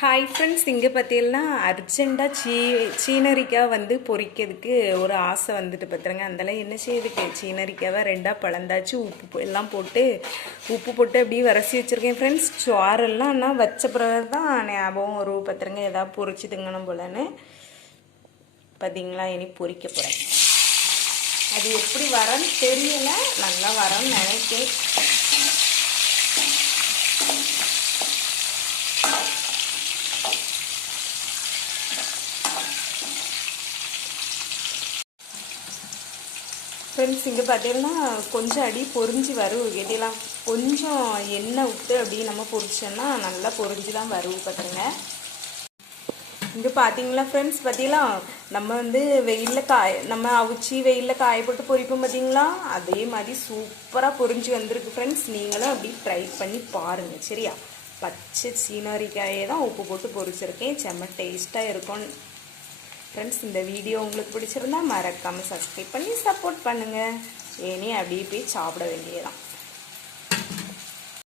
Hi friends, இங்கே பார்த்தீங்கன்னா அர்ஜெண்ட்டாக சீனரிக்காய் வந்து பொரிக்கிறதுக்கு ஒரு ஆசை வந்துட்டு பார்த்துருங்க. அதெல்லாம் என்ன செய்யுதுக்கு சீனரிக்காவை ரெண்டாக பழந்தாச்சு உப்பு எல்லாம் போட்டு அப்படியே வரசி வச்சுருக்கேன் ஃப்ரெண்ட்ஸ். சோறெல்லாம் ஆனால் வச்ச பிறகு தான் ஞாபகம் ஒரு பார்த்துருங்க எதாவது பொரிச்சு திங்கணும் போலன்னு. பார்த்தீங்களா, இனி பொரிக்க போகிறேன். அது எப்படி வரன்னு தெரியலை, நல்லா வரன்னு நினைக்கிறேன். ஃப்ரெண்ட்ஸ், இங்கே பார்த்தீங்கன்னா கொஞ்சம் அடி பொரிஞ்சு வரும். இதெல்லாம் கொஞ்சம் எண்ணெய் விட்டு அப்படி நம்ம பொரிச்சோன்னா நல்லா பொரிஞ்சு தான் வரும் பார்த்துருங்க. இங்கே பார்த்தீங்களா ஃப்ரெண்ட்ஸ், பார்த்தீங்களா நம்ம வந்து நம்ம அவிச்சி வெயிலில் காய போட்டு பொரிப்போம் பார்த்தீங்களா, அதே மாதிரி சூப்பராக பொரிஞ்சு வந்திருக்கு ஃப்ரெண்ட்ஸ். நீங்களும் அப்படி ட்ரை பண்ணி பாருங்கள் சரியா. பச்சை சீனரிக்காயை தான் உப்பு போட்டு பொரிச்சிருக்கேன், செம்ம டேஸ்ட்டாக இருக்கும் ஃப்ரெண்ட்ஸ். இந்த வீடியோ உங்களுக்கு பிடிச்சிருந்தா மறக்காமல் சப்ஸ்கிரைப் பண்ணி சப்போர்ட் பண்ணுங்கள். ஏனே அப்படியே போய் சாப்பிட வேண்டியதான்.